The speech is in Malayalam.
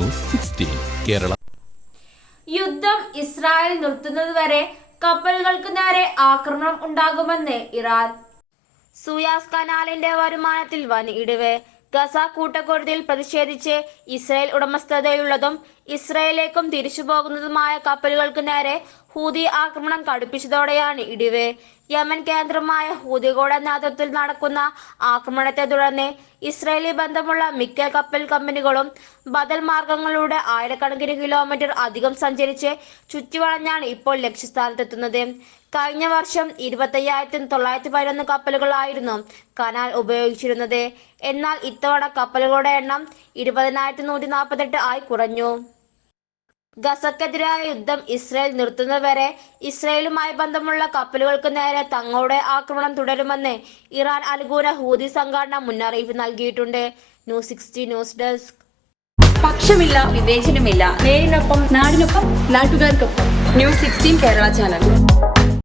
ന്യൂസ് 16 കേരള. യുദ്ധം ഇസ്രായേൽ നിർത്തുന്നതുവരെ കപ്പലുകൾക്ക് നേരെ ആക്രമണം ഉണ്ടാകുമെന്ന് ഇറാൻ. സൂയാസ് കനാലിന്റെ വരുമാനത്തിൽ വൻ ഇടിവ്. ഗസ കൂട്ടക്കുരുതിയിൽ പ്രതിഷേധിച്ച് ഇസ്രായേൽ ഉടമസ്ഥതയിലുള്ളതും ഇസ്രായേലിലേക്കും തിരിച്ചു പോകുന്നതുമായ കപ്പലുകൾക്ക് നേരെ ഹൂതി ആക്രമണം കടുപ്പിച്ചതോടെയാണ് ഇടിവ്. യമൻ കേന്ദ്രമായ ഹൂതികളുടെ നേതൃത്വത്തിൽ നടക്കുന്ന ആക്രമണത്തെ തുടർന്ന് ഇസ്രായേലി ബന്ധമുള്ള മിക്ക കപ്പൽ കമ്പനികളും ബദൽ മാർഗങ്ങളിലൂടെ ആയിരക്കണക്കിന് കിലോമീറ്റർ അധികം സഞ്ചരിച്ച് ചുറ്റിവളഞ്ഞാണ് ഇപ്പോൾ ലക്ഷ്യസ്ഥാനത്തെത്തുന്നത്. കഴിഞ്ഞ വർഷം 25,911 കപ്പലുകളായിരുന്നു കനാൽ ഉപയോഗിച്ചിരുന്നത്. എന്നാൽ ഇത്തവണ കപ്പലുകളുടെ എണ്ണം 20,148 ആയി കുറഞ്ഞു. ഗസക്കെതിരായ യുദ്ധം ഇസ്രായേൽ നിർത്തുന്നതുവരെ ഇസ്രായേലുമായി ബന്ധമുള്ള കപ്പലുകൾക്ക് നേരെ തങ്ങളുടെ ആക്രമണം തുടരുമെന്ന് ഇറാൻ അനുകൂല ഹൂതി സംഘടന മുന്നറിയിപ്പ് നൽകിയിട്ടുണ്ട്. News 16 news desk. പക്ഷമില്ല, വിവേചനമില്ല. നേരിനൊപ്പം, നാടിനൊപ്പം, നാട്ടുകാർക്കൊപ്പം. News 16 Kerala channel.